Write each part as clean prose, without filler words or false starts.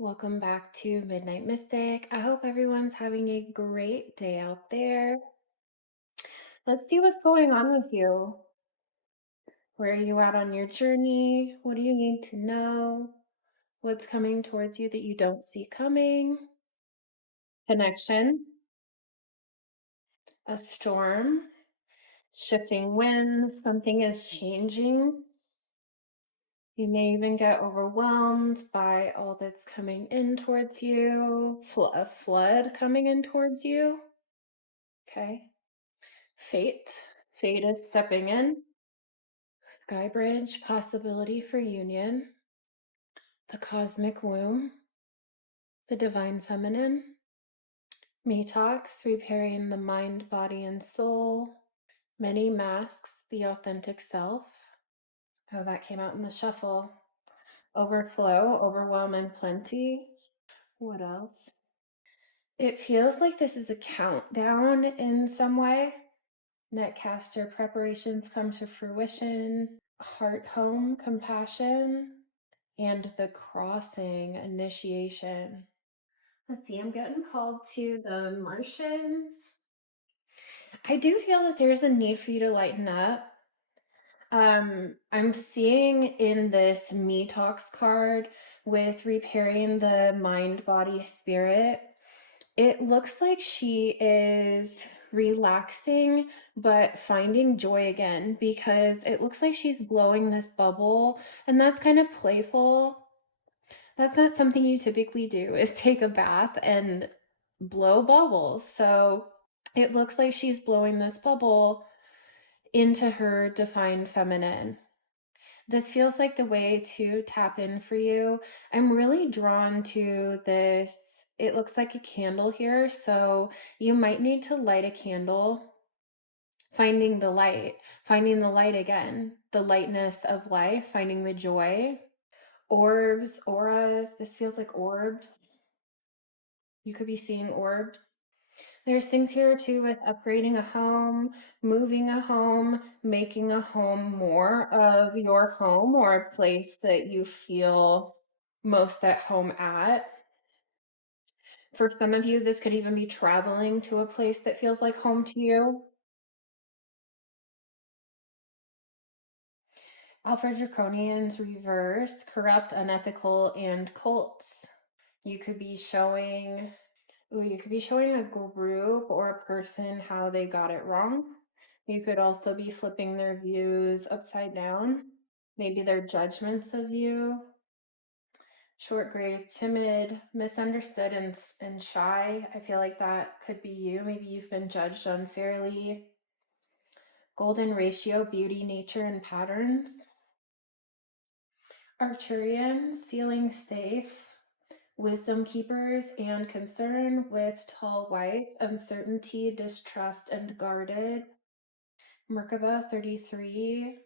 Welcome back to Midnight Mystic. I hope everyone's having a great day out there. Let's see what's going on with you. Where are you at on your journey? What do you need to know? What's coming towards you that you don't see coming? Connection, a storm, shifting winds, something is changing. You may even get overwhelmed by all that's coming in towards you, a flood coming in towards you. Okay. Fate. Fate is stepping in. Sky bridge, possibility for union. The cosmic womb. The divine feminine. Me talks, repairing the mind, body, and soul. Many masks, the authentic self. Oh, that came out in the shuffle. Overflow, overwhelm, and plenty. What else? It feels like this is a countdown in some way. Netcaster preparations come to fruition. Heart home, compassion, and the crossing, initiation. Let's see, I'm getting called to the Martians. I do feel that there's a need for you to lighten up. I'm seeing in this Me Talks card with repairing the mind, body, spirit. It looks like she is relaxing, but finding joy again because it looks like she's blowing this bubble, and that's kind of playful. That's not something you typically do, is take a bath and blow bubbles. So it looks like she's blowing this bubble into her defined feminine. This feels like the way to tap in for you. I'm really drawn to this. It looks like a candle here, so you might need to light a candle. Finding the light again, the lightness of life, finding the joy. Orbs, auras, this feels like orbs. You could be seeing orbs. There's things here too with upgrading a home, moving a home, making a home more of your home or a place that you feel most at home at. For some of you, this could even be traveling to a place that feels like home to you. Alpha Draconians reverse, corrupt, unethical, and cults. You could be showing a group or a person how they got it wrong. You could also be flipping their views upside down. Maybe their judgments of you. Short grays, timid, misunderstood, and shy. I feel like that could be you. Maybe you've been judged unfairly. Golden ratio, beauty, nature, and patterns. Arcturians, feeling safe. Wisdom keepers and concern with tall whites, uncertainty, distrust, and guarded. Merkaba 33,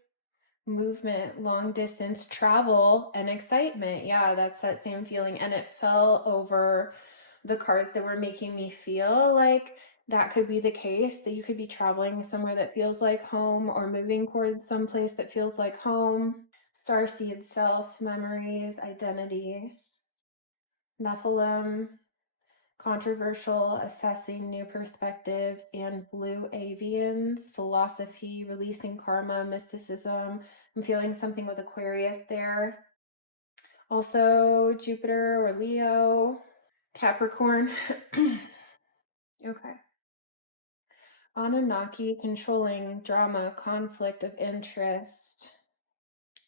movement, long distance travel, and excitement. Yeah, that's that same feeling. And it fell over the cards that were making me feel like that could be the case, that you could be traveling somewhere that feels like home or moving towards some place that feels like home. Starseed self, memories, identity. Nephilim, controversial, assessing new perspectives, and blue avians, philosophy, releasing karma, mysticism. I'm feeling something with Aquarius there. Also, Jupiter or Leo, Capricorn. Okay. Anunnaki, controlling, drama, conflict of interest.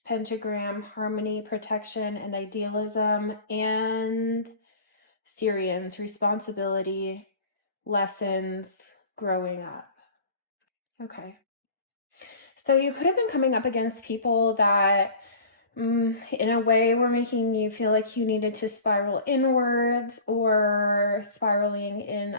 Pentagram, harmony, protection, and idealism. And Syrians, responsibility, lessons, growing up. Okay. So you could have been coming up against people that, in a way, were making you feel like you needed to spiral inwards or spiraling in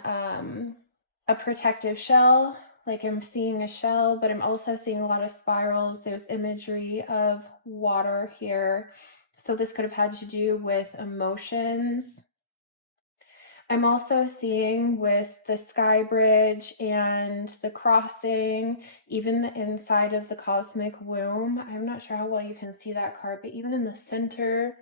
a protective shell. Like I'm seeing a shell, but I'm also seeing a lot of spirals. There's imagery of water here. So this could have had to do with emotions. I'm also seeing with the sky bridge and the crossing, even the inside of the cosmic womb. I'm not sure how well you can see that card, but even in the center,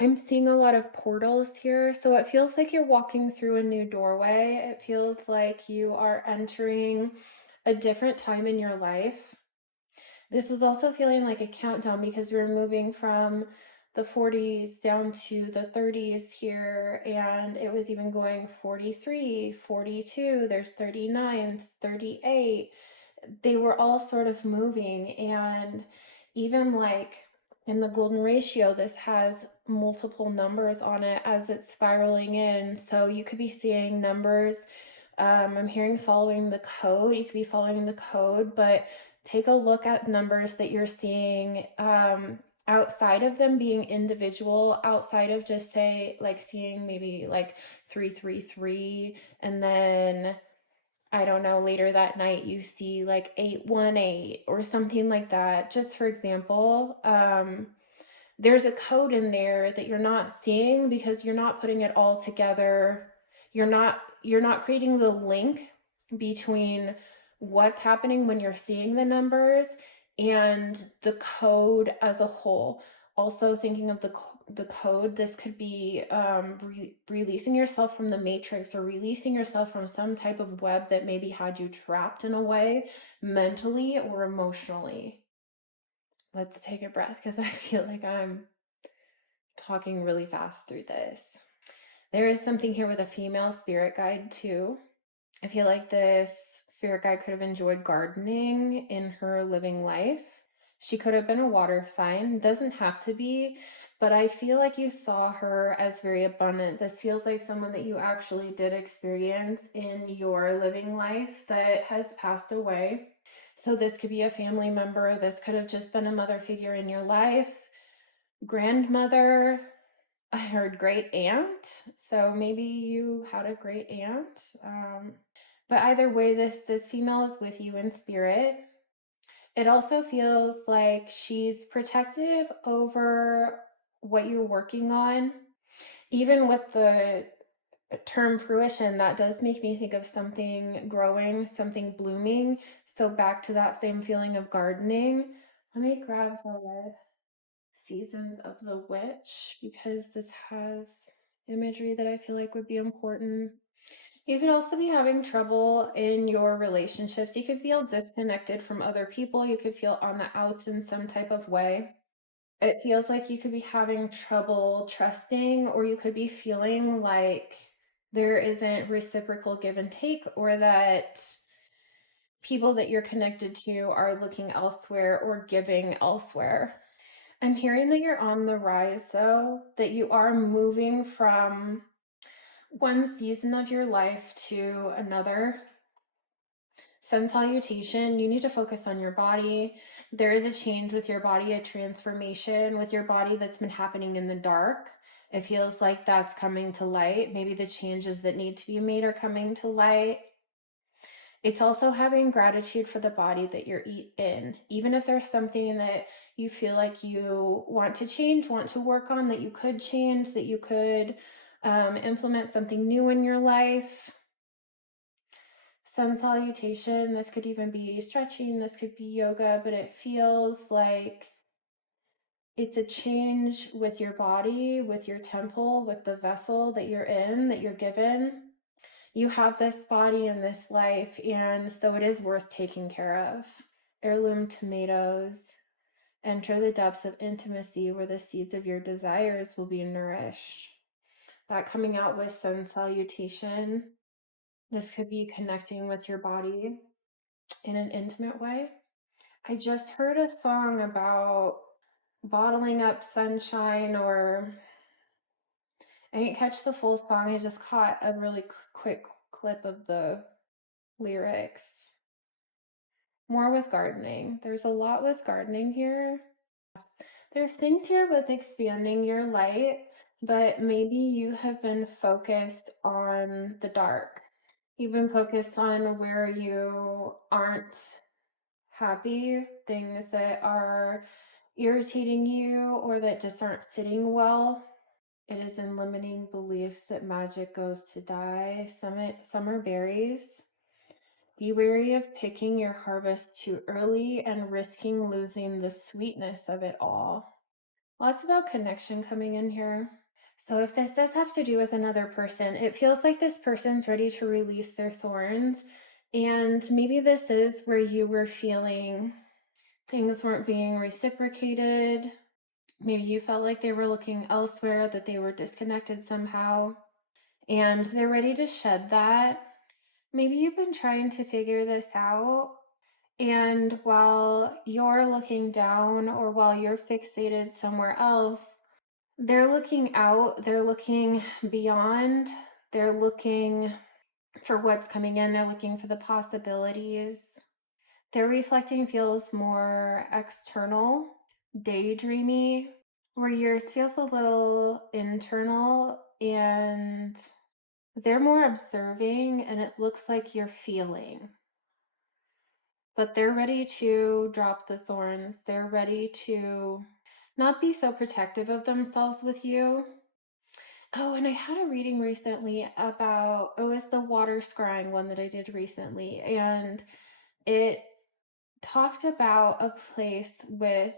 I'm seeing a lot of portals here, so it feels like you're walking through a new doorway. It feels like you are entering a different time in your life. This was also feeling like a countdown because we were moving from the 40s down to the 30s here, and it was even going 43, 42, there's 39, 38. They were all sort of moving, and even like in the golden ratio, this has multiple numbers on it as it's spiraling in. So you could be seeing numbers. I'm hearing following the code. You could be following the code, but take a look at numbers that you're seeing outside of them being individual, outside of just say like seeing maybe like 333, and then I don't know, later that night you see like 818 or something like that. Just for example, there's a code in there that you're not seeing because you're not putting it all together. You're not creating the link between what's happening when you're seeing the numbers and the code as a whole. Also thinking of the code, this could be releasing yourself from the matrix or releasing yourself from some type of web that maybe had you trapped in a way mentally or emotionally. Let's take a breath because I feel like I'm talking really fast through this. There is something here with a female spirit guide too. I feel like this spirit guide could have enjoyed gardening in her living life. She could have been a water sign, doesn't have to be, but I feel like you saw her as very abundant. This feels like someone that you actually did experience in your living life that has passed away. So this could be a family member. This could have just been a mother figure in your life, grandmother. I heard great aunt. So maybe you had a great aunt. But either way, this female is with you in spirit. It also feels like she's protective over what you're working on. Even with the term fruition, that does make me think of something growing, something blooming. So back to that same feeling of gardening. Let me grab the Seasons of the Witch because this has imagery that I feel like would be important. You could also be having trouble in your relationships. You could feel disconnected from other people. You could feel on the outs in some type of way. It feels like you could be having trouble trusting, or you could be feeling like there isn't reciprocal give and take, or that people that you're connected to are looking elsewhere or giving elsewhere. I'm hearing that you're on the rise, though, that you are moving from one season of your life to another. Sun salutation, you need to focus on your body. There is a change with your body, a transformation with your body that's been happening in the dark. It feels like that's coming to light. Maybe the changes that need to be made are coming to light. It's also having gratitude for the body that you're in. Even if there's something that you feel like you want to change, want to work on, that you could change, that you could implement something new in your life. Sun salutation, this could even be stretching, this could be yoga, but it feels like it's a change with your body, with your temple, with the vessel that you're in, that you're given. You have this body and this life, and so it is worth taking care of. Heirloom tomatoes. Enter the depths of intimacy where the seeds of your desires will be nourished. That coming out with sun salutation. This could be connecting with your body in an intimate way. I just heard a song about bottling up sunshine, or I didn't catch the full song. I just caught a really quick clip of the lyrics. More with gardening. There's a lot with gardening here. There's things here with expanding your light, but maybe you have been focused on the dark. You've been focused on where you aren't happy, things that are irritating you or that just aren't sitting well. It is in limiting beliefs that magic goes to die. Summer berries. Be wary of picking your harvest too early and risking losing the sweetness of it all. Lots about connection coming in here. So if this does have to do with another person, it feels like this person's ready to release their thorns. And maybe this is where you were feeling things weren't being reciprocated. Maybe you felt like they were looking elsewhere, that they were disconnected somehow, and they're ready to shed that. Maybe you've been trying to figure this out, and while you're looking down or while you're fixated somewhere else, they're looking out, they're looking beyond, they're looking for what's coming in, they're looking for the possibilities. Their reflecting feels more external, daydreamy, where yours feels a little internal, and they're more observing and it looks like you're feeling. But they're ready to drop the thorns. They're ready to not be so protective of themselves with you. Oh, and I had a reading recently about, it was the water scrying one that I did recently, and it talked about a place with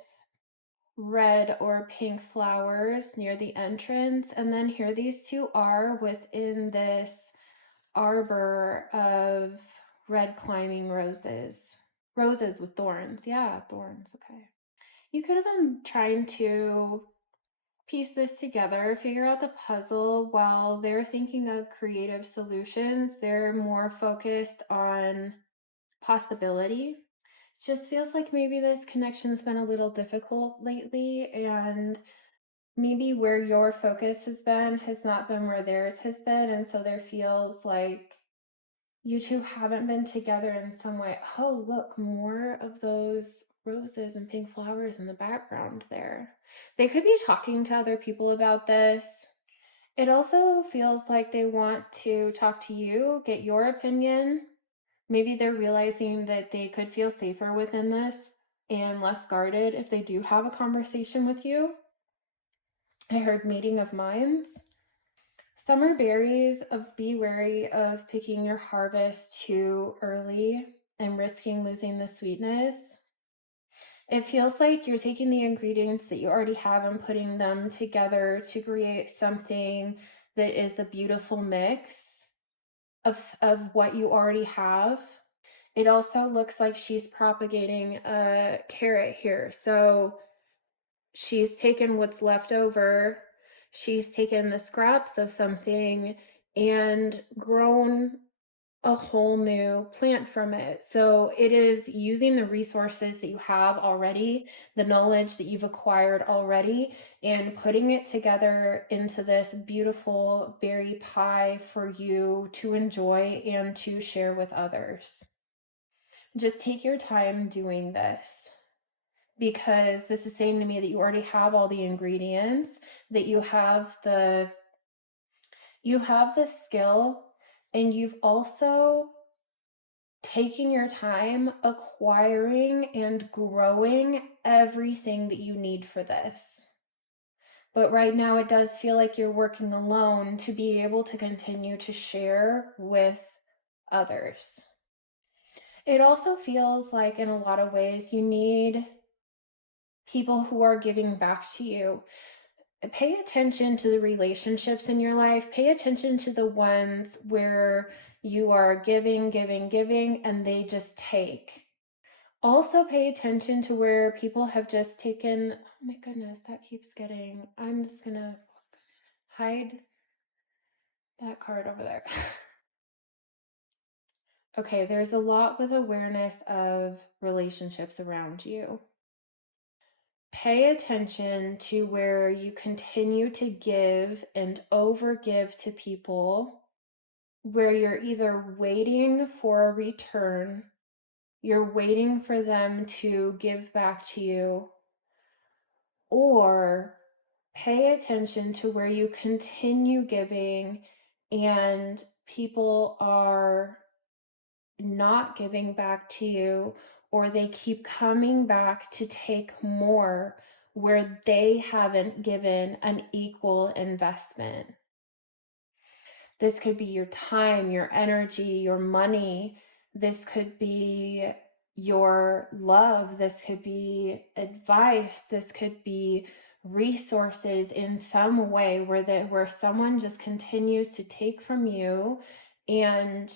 red or pink flowers near the entrance, and then here these two are within this arbor of red climbing roses. Roses with thorns. Yeah, thorns. Okay. You could have been trying to piece this together, figure out the puzzle while they're thinking of creative solutions. They're more focused on possibility. It just feels like maybe this connection's been a little difficult lately, and maybe where your focus has not been where theirs has been, and so there feels like you two haven't been together in some way. Oh, look, more of those roses and pink flowers in the background there. They could be talking to other people about this. It also feels like they want to talk to you, get your opinion. Maybe they're realizing that they could feel safer within this and less guarded if they do have a conversation with you. I heard meeting of minds. Summer berries, of be wary of picking your harvest too early and risking losing the sweetness. It feels like you're taking the ingredients that you already have and putting them together to create something that is a beautiful mix of what you already have. It also looks like she's propagating a carrot here. So she's taken what's left over, she's taken the scraps of something and grown a whole new plant from it. So it is using the resources that you have already, the knowledge that you've acquired already, and putting it together into this beautiful berry pie for you to enjoy and to share with others. Just take your time doing this, because this is saying to me that you already have all the ingredients, that you have the skill, and you've also taken your time acquiring and growing everything that you need for this. But right now it does feel like you're working alone to be able to continue to share with others. It also feels like in a lot of ways you need people who are giving back to you. Pay attention to the relationships in your life. Pay attention to the ones where you are giving, giving, giving, and they just take. Also pay attention to where people have just taken, oh my goodness, that keeps getting, I'm just gonna hide that card over there. Okay, there's a lot with awareness of relationships around you. Pay attention to where you continue to give and overgive to people, where you're either waiting for a return, you're waiting for them to give back to you, or pay attention to where you continue giving and people are not giving back to you, or they keep coming back to take more where they haven't given an equal investment. This could be your time, your energy, your money. This could be your love. This could be advice. This could be resources in some way where someone just continues to take from you and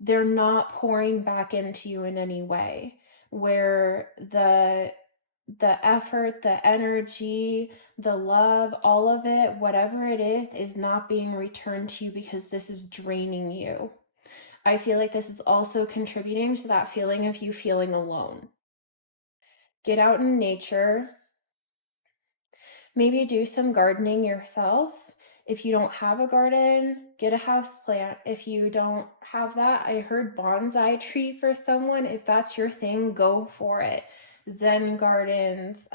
they're not pouring back into you in any way, where the effort, the energy, the love, all of it, whatever it is not being returned to you because this is draining you. I feel like this is also contributing to that feeling of you feeling alone. Get out in nature. Maybe do some gardening yourself. If you don't have a garden, get a house plant. If you don't have that, I heard bonsai tree for someone. If that's your thing, go for it. Zen gardens,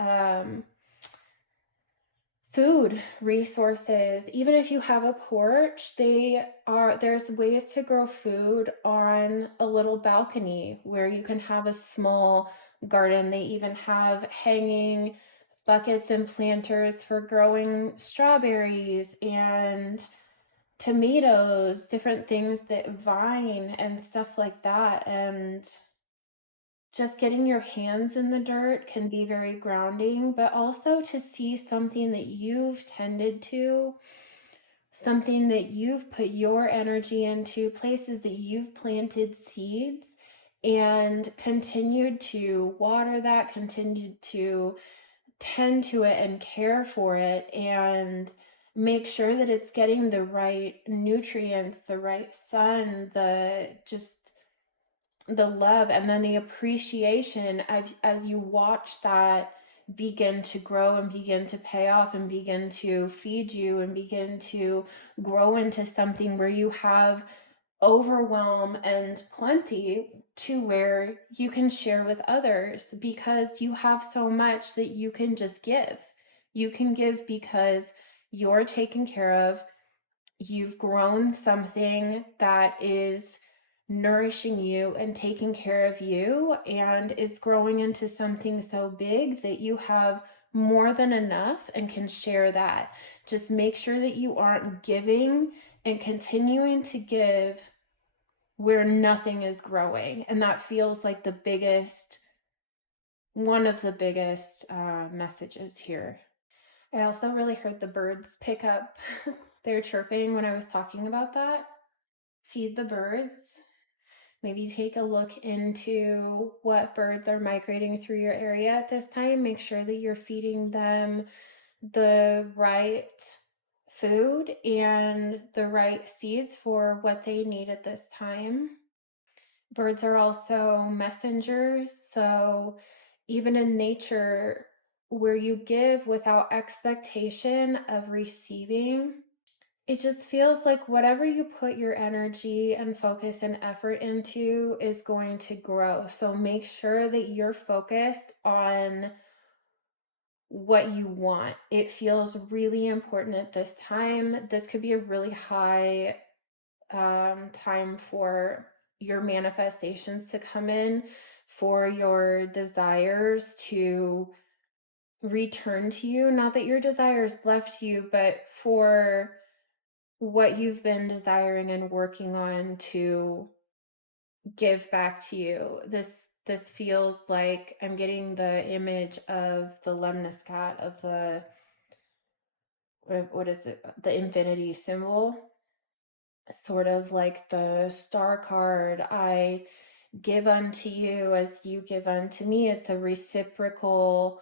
food resources. Even if you have a porch, there's ways to grow food on a little balcony where you can have a small garden. They even have hanging buckets and planters for growing strawberries and tomatoes, different things that vine and stuff like that. And just getting your hands in the dirt can be very grounding, but also to see something that you've tended to, something that you've put your energy into, places that you've planted seeds and continued to water that, continued to tend to it and care for it and make sure that it's getting the right nutrients, the right sun, the love, and then the appreciation as you watch that begin to grow and begin to pay off and begin to feed you and begin to grow into something where you have overwhelm and plenty to where you can share with others because you have so much that you can just give. You can give because you're taken care of. You've grown something that is nourishing you and taking care of you and is growing into something so big that you have more than enough and can share that. Just make sure that you aren't giving and continuing to give where nothing is growing. And that feels like one of the biggest messages here. I also really heard the birds pick up their chirping when I was talking about that. Feed the birds. Maybe take a look into what birds are migrating through your area at this time. Make sure that you're feeding them the right food and the right seeds for what they need at this time. Birds are also messengers, so even in nature, where you give without expectation of receiving, it just feels like whatever you put your energy and focus and effort into is going to grow. So make sure that you're focused on what you want. It feels really important at this time. This could be a really high time for your manifestations to come in, for your desires to return to you. Not that your desires left you, but for what you've been desiring and working on to give back to you. This feels like I'm getting the image of the lemniscat of the what is it? The infinity symbol, sort of like the star card. I give unto you as you give unto me. It's a reciprocal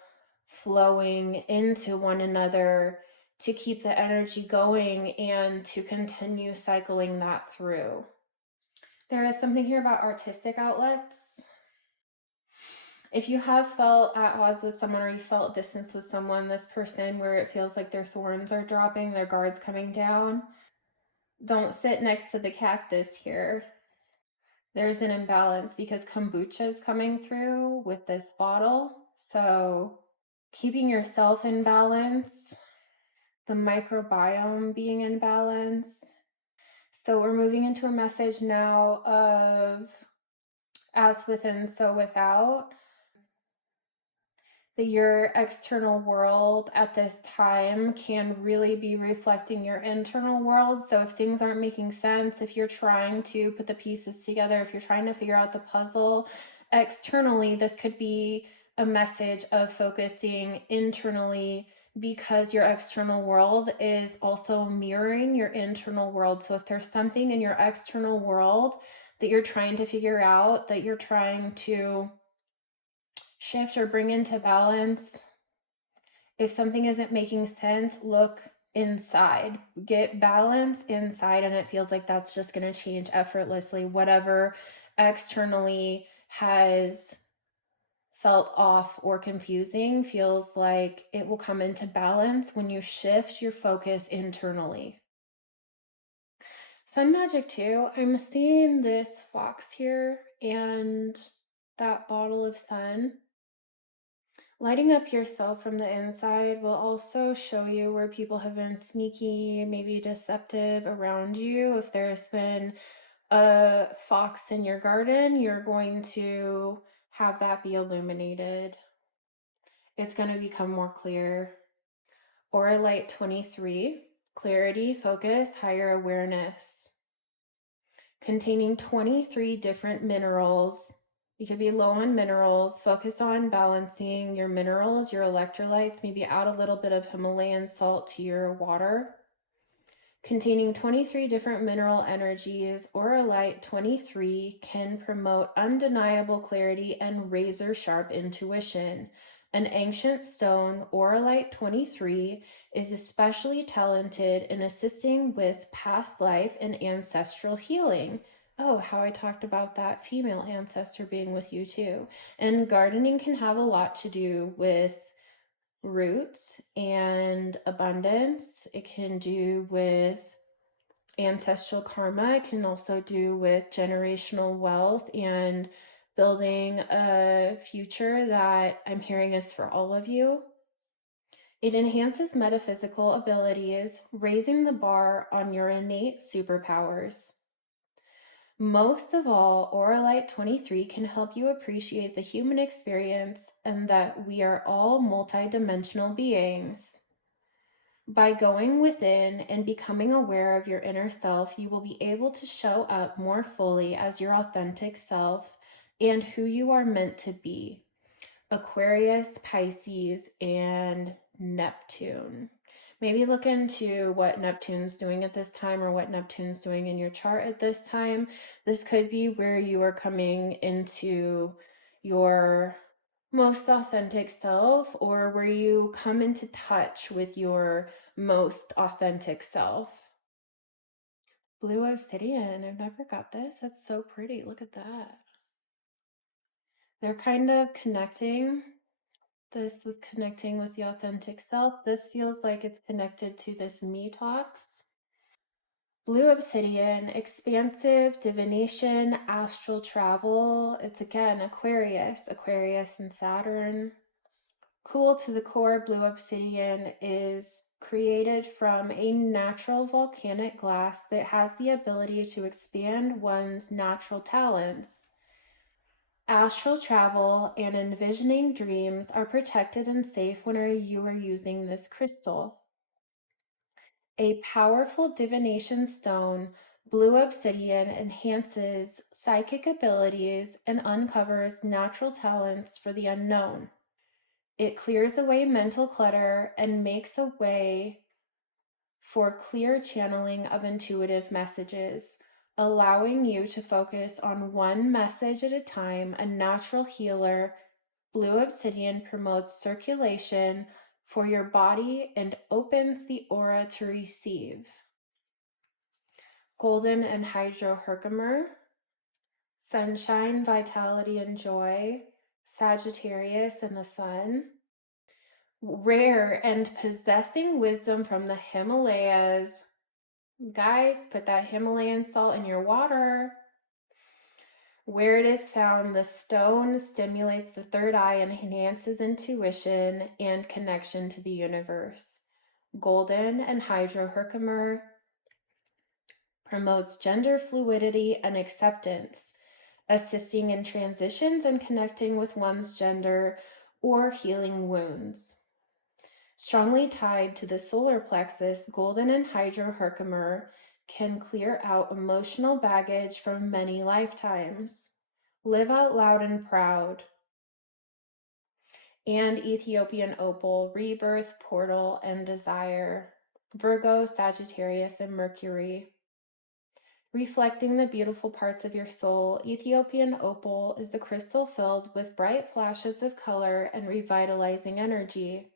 flowing into one another to keep the energy going and to continue cycling that through. There is something here about artistic outlets. If you have felt at odds with someone or you felt distance with someone, this person where it feels like their thorns are dropping, their guards coming down, don't sit next to the cactus here. There's an imbalance because kombucha is coming through with this bottle. So keeping yourself in balance, the microbiome being in balance. So we're moving into a message now of as within, so without. That your external world at this time can really be reflecting your internal world. So if things aren't making sense, if you're trying to put the pieces together, if you're trying to figure out the puzzle externally, this could be a message of focusing internally because your external world is also mirroring your internal world. So if there's something in your external world that you're trying to figure out, that you're trying to shift or bring into balance, if something isn't making sense, look inside. Get balance inside, and it feels like that's just going to change effortlessly. Whatever externally has felt off or confusing feels like it will come into balance when you shift your focus internally. Sun magic too. I'm seeing this fox here and that bottle of sun. Lighting up yourself from the inside will also show you where people have been sneaky, maybe deceptive around you. If there's been a fox in your garden, you're going to have that be illuminated. It's going to become more clear. Aura Light 23, clarity, focus, higher awareness. Containing 23 different minerals. You could be low on minerals. Focus on balancing your minerals, your electrolytes, maybe add a little bit of Himalayan salt to your water. Containing 23 different mineral energies, Aura Light 23 can promote undeniable clarity and razor sharp intuition. An ancient stone, Aura Light 23, is especially talented in assisting with past life and ancestral healing. Oh, how I talked about that female ancestor being with you too. And gardening can have a lot to do with roots and abundance. It can do with ancestral karma. It can also do with generational wealth and building a future that I'm hearing is for all of you. It enhances metaphysical abilities, raising the bar on your innate superpowers. Most of all, Aura Light 23 can help you appreciate the human experience and that we are all multidimensional beings. By going within and becoming aware of your inner self, you will be able to show up more fully as your authentic self and who you are meant to be. Aquarius, Pisces, and Neptune. Maybe look into what Neptune's doing at this time or what Neptune's doing in your chart at this time. This could be where you are coming into your most authentic self or where you come into touch with your most authentic self. Blue obsidian. I've never got this. That's so pretty. Look at that. They're kind of connecting. This was connecting with the authentic self. This feels like it's connected to this me talks. Blue obsidian, expansive, divination, astral travel. It's again Aquarius and Saturn. Cool to the core, blue obsidian is created from a natural volcanic glass that has the ability to expand one's natural talents. Astral travel and envisioning dreams are protected and safe when you are using this crystal. A powerful divination stone, blue obsidian enhances psychic abilities and uncovers natural talents for the unknown. It clears away mental clutter and makes a way for clear channeling of intuitive messages, allowing you to focus on one message at a time. A natural healer, blue obsidian promotes circulation for your body and opens the aura to receive. Golden anhydro herkimer, sunshine, vitality, and joy, Sagittarius and the sun. Rare and possessing wisdom from the Himalayas. Guys, put that Himalayan salt in your water. Where it is found, the stone stimulates the third eye and enhances intuition and connection to the universe. Golden and Hydro Herkimer promotes gender fluidity and acceptance, assisting in transitions and connecting with one's gender or healing wounds. Strongly tied to the solar plexus, golden and hydro herkimer can clear out emotional baggage from many lifetimes. Live out loud and proud. and Ethiopian opal, rebirth, portal, and desire. Virgo, Sagittarius, and Mercury. Reflecting the beautiful parts of your soul, Ethiopian opal is the crystal filled with bright flashes of color and revitalizing energy.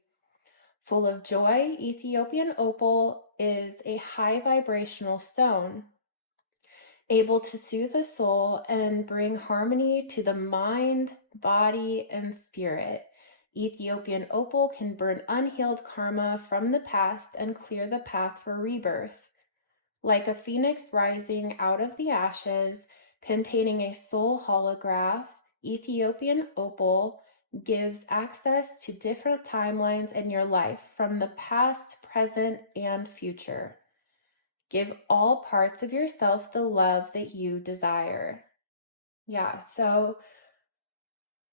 Full of joy, Ethiopian opal is a high vibrational stone, able to soothe the soul and bring harmony to the mind, body, and spirit. Ethiopian opal can burn unhealed karma from the past and clear the path for rebirth. Like a phoenix rising out of the ashes, containing a soul holograph, Ethiopian opal gives access to different timelines in your life from the past, present, and future. Give all parts of yourself the love that you desire. Yeah, so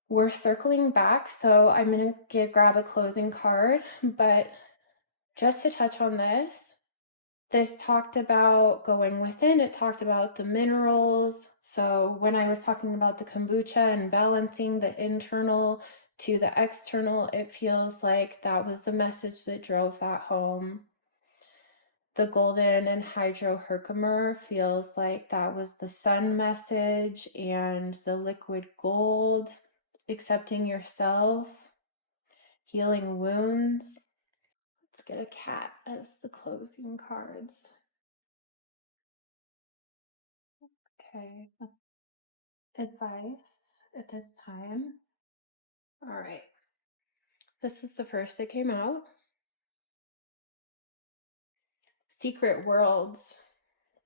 we're circling back. So I'm going to grab a closing card, but just to touch on this talked about going within, it talked about the minerals. So when I was talking about the kombucha and balancing the internal to the external, it feels like that was the message that drove that home. The golden and hydro herkimer feels like that was the sun message, and the liquid gold, accepting yourself, healing wounds. Let's get a cat as the closing cards. Okay. Advice at this time. All right. This was the first that came out. Secret Worlds.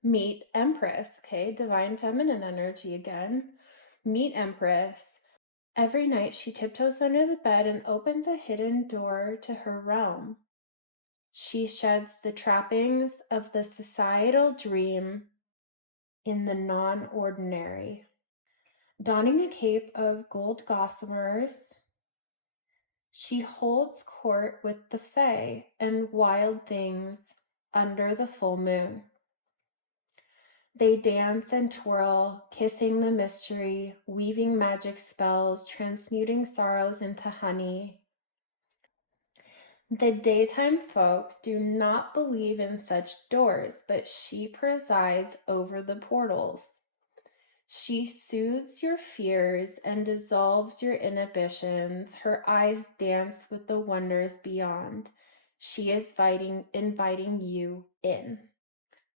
Meet Empress. Okay, divine feminine energy again. Meet Empress. Every night she tiptoes under the bed and opens a hidden door to her realm. She sheds the trappings of the societal dream in the non-ordinary. Donning a cape of gold gossamers, she holds court with the fae and wild things under the full moon. They dance and twirl, kissing the mystery, weaving magic spells, transmuting sorrows into honey. The daytime folk do not believe in such doors, but she presides over the portals. She soothes your fears and dissolves your inhibitions. Her eyes dance with the wonders beyond. She is inviting you in.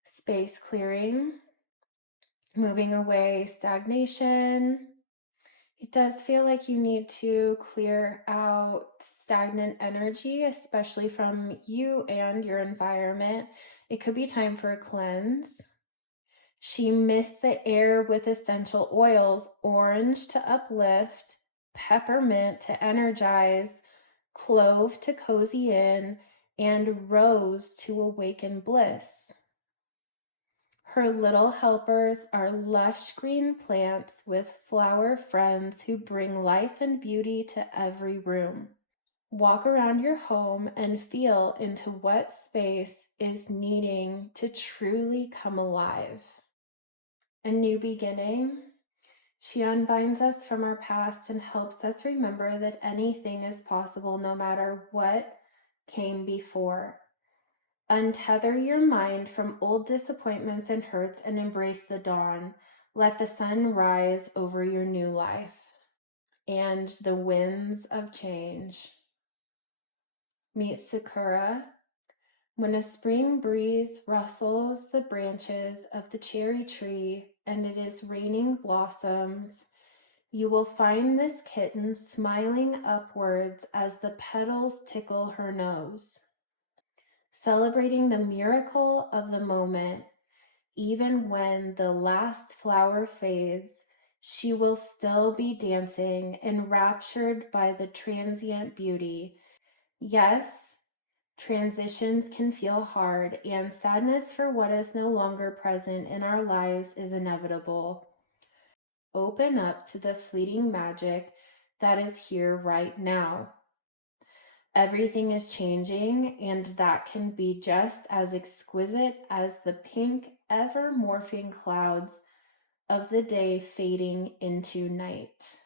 Space clearing, moving away stagnation. It does feel like you need to clear out stagnant energy, especially from you and your environment. It could be time for a cleanse. She missed the air with essential oils, orange to uplift, peppermint to energize, clove to cozy in, and rose to awaken bliss. Her little helpers are lush green plants with flower friends who bring life and beauty to every room. Walk around your home and feel into what space is needing to truly come alive. A new beginning. She unbinds us from our past and helps us remember that anything is possible no matter what came before. Untether your mind from old disappointments and hurts and embrace the dawn. Let the sun rise over your new life and the winds of change. Meet Sakura. When a spring breeze rustles the branches of the cherry tree and it is raining blossoms, you will find this kitten smiling upwards as the petals tickle her nose, celebrating the miracle of the moment. Even when the last flower fades, she will still be dancing, enraptured by the transient beauty. Yes, transitions can feel hard, and sadness for what is no longer present in our lives is inevitable. Open up to the fleeting magic that is here right now. Everything is changing, and that can be just as exquisite as the pink, ever morphing clouds of the day fading into night.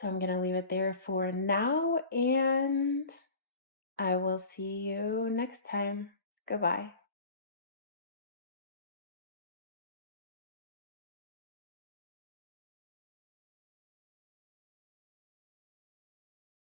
So I'm going to leave it there for now, and I will see you next time. Goodbye.